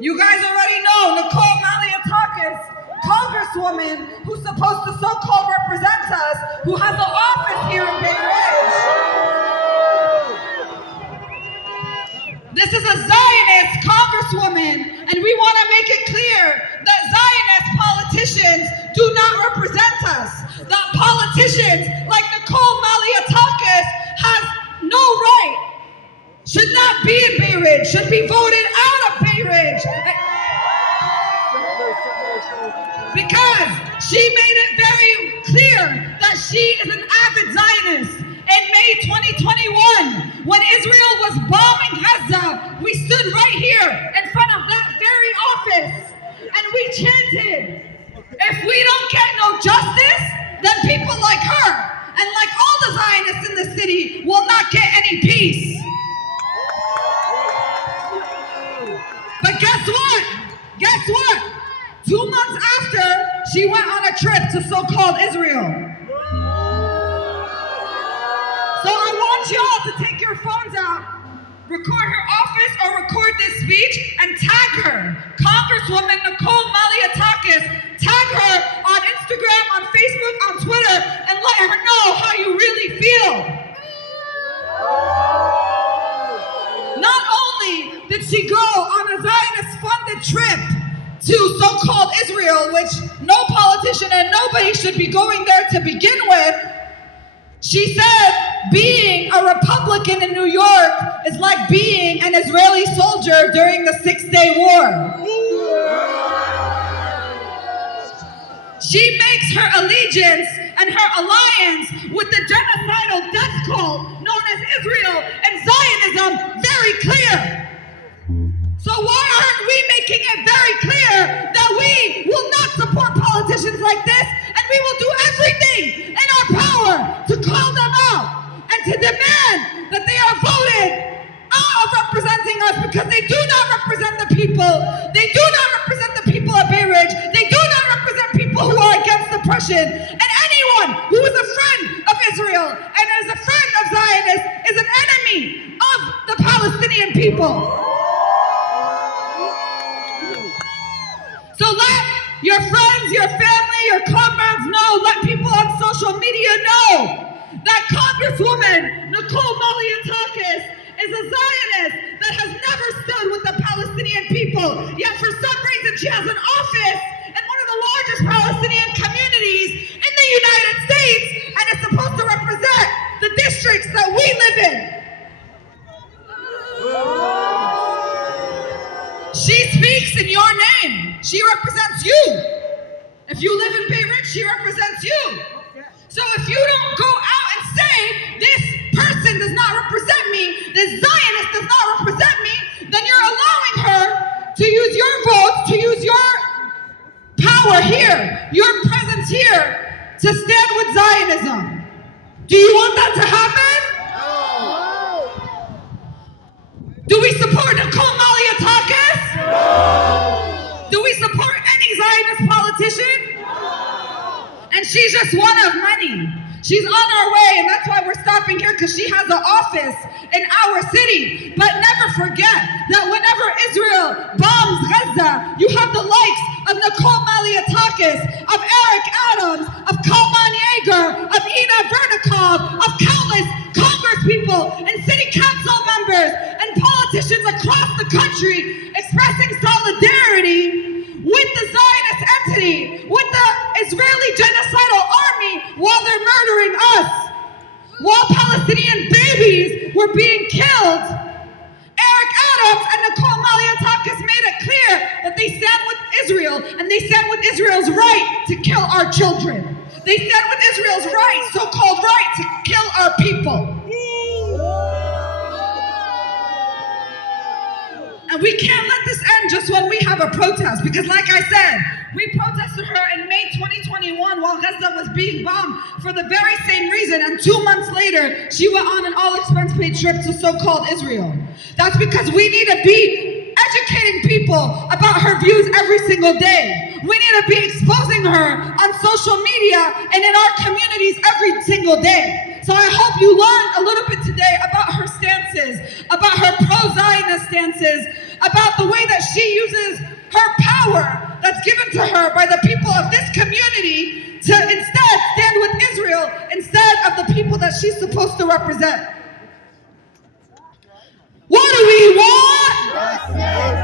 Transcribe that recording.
You guys already know Nicole Malliotakis, Congresswoman, who's supposed to so-called represent us, who has an office here in Buries. This is a Zionist Congresswoman, and we want to make it clear that Zionist politicians do not represent us. That politicians like Nicole Malliotakis has no right, should not be in Buries, should be voted out of Buries. Because she made it very clear that she is an avid Zionist. In May 2021, when Israel was bombing Gaza, we stood right here in front of that very office and we chanted, if we don't get no justice, then people like her and like all the Zionists in the city will not get any peace. But guess what? Guess what? 2 months after, she went on a trip to so-called Israel. So I want y'all to take your phones out, record her office or record this speech and tag her. Congresswoman Nicole Malliotakis, tag her on Instagram, on Facebook, on Twitter, and let her know how you really feel. Not only did she go on a Zionist-funded trip to so-called Israel, which no politician and nobody should be going there to begin with, she said being a Republican in New York is like being an Israeli soldier during the 6-Day War. She makes her allegiance and her alliance with the genocidal death cult known as Israel and Zionism very clear. So why aren't we making it very clear that we will not support politicians like this, and we will do everything in our power to call them out and to demand that they are voted out of representing us, because they do not represent the people. They do not represent the people of Buries. They do not represent people who are against oppression. And anyone who is a friend of Israel and is a friend of Zionists is an enemy of the Palestinian people. So let your friends, your family, your comrades know, let people on social media know that Congresswoman Nicole Malliotakis is a Zionist that has never stood with the Palestinian people, yet for some reason she has an office in one of the largest Palestinian communities in the United States and is supposed to represent the districts that we live in. She speaks in your name. She represents you. If you live in Buries, she represents you. So if you don't go out and say, this person does not represent me, this Zionist does not represent me, then you're allowing her to use your votes, to use your power here, your presence here, to stand with Zionism. Do you want that to happen? Do we support Nicole Malliotakis? Do we support any Zionist politician? And she's just one of many. She's on her way, and that's why we're stopping here, because she has an office in our city. But never forget that whenever Israel bombs Gaza, you have the likes of Nicole Malliotakis, of Eric Adams, of Kalman Yeager, of Ina Vernikov, of countless congresspeople and city council members and politicians across the country expressing solidarity with the Zionist entity, with the Israeli genocidal army, while they're murdering us. While Palestinian babies were being killed, Eric Adams and Nicole Malliotakis made it clear that they stand with Israel, and they stand with Israel's right to kill our children. They stand with Israel's right, so-called right, to kill our people. And we can't let this end just when we have a protest, because like I said, we protested her in May 2021 while Gaza was being bombed for the very same reason, and 2 months later, she went on an all-expense-paid trip to so-called Israel. That's because we need to be educating people about her views every single day. We need to be exposing her on social media and in our communities every single day. So I hope you learned a little bit today about her stances, about her pro-Zionist stances, about the way that she uses her power that's given to her by the people of this community to instead stand with Israel instead of the people that she's supposed to represent. What do we want?